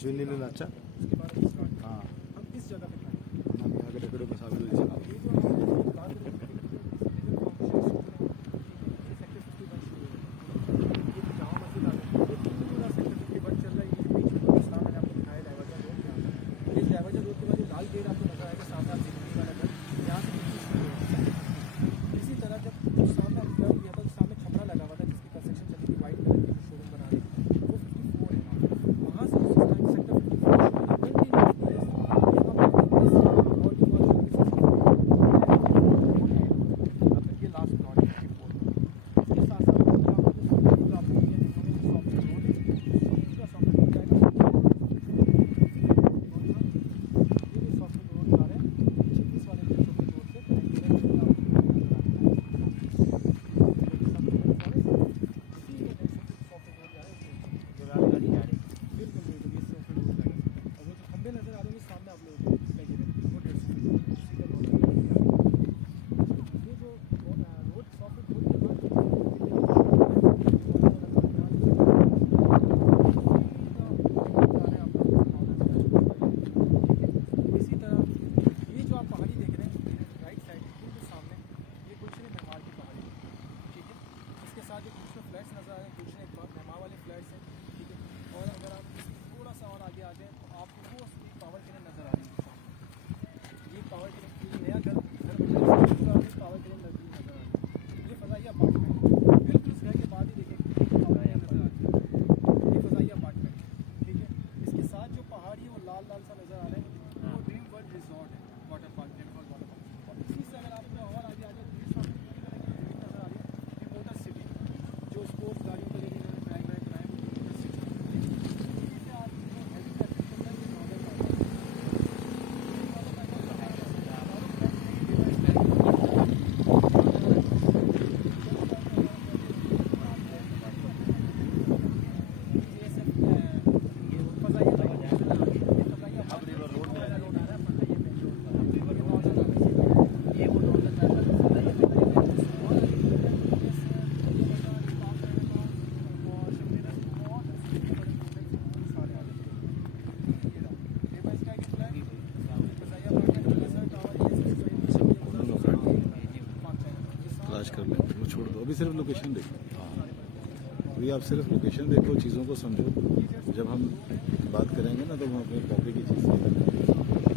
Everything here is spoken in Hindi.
जुन्नीला अच्छा उसके बाद हम स्टार्ट हाँ हम इस जगह पे खड़े हैं हम यहाँ के टुकड़े को साबित ये जो हम बात करें सेक्टर 51 शुरू है, ये जामा मस्जिद आ गई, ये पूरा सेक्टर 51 चल रहा है। ये बीच में इस्लाम मैंने आपको दिखाया डाइवर्जन रोड के यहाँ, इस डाइवर्जन रोड के बाद जो लाल गेट आपको नजर आएगा सामने आप सिक्योरिटी वाला घर, यहाँ से नीचे शुरू होता है। इसी तरह जब सामने आप यहाँ पर सामने छपरा लगा हुआ था जिसकी कंस्ट्रक्शन चली थी वाइट कलर की शोरूम बना रही थी, वो 54 है वहाँ से सेक्टर 54 कर लेंगे, वो छोड़ दो, अभी सिर्फ लोकेशन देखो। हाँ अभी आप सिर्फ लोकेशन देखो, चीज़ों को समझो। जब हम बात करेंगे ना तो हम अपने कॉपी की चीज़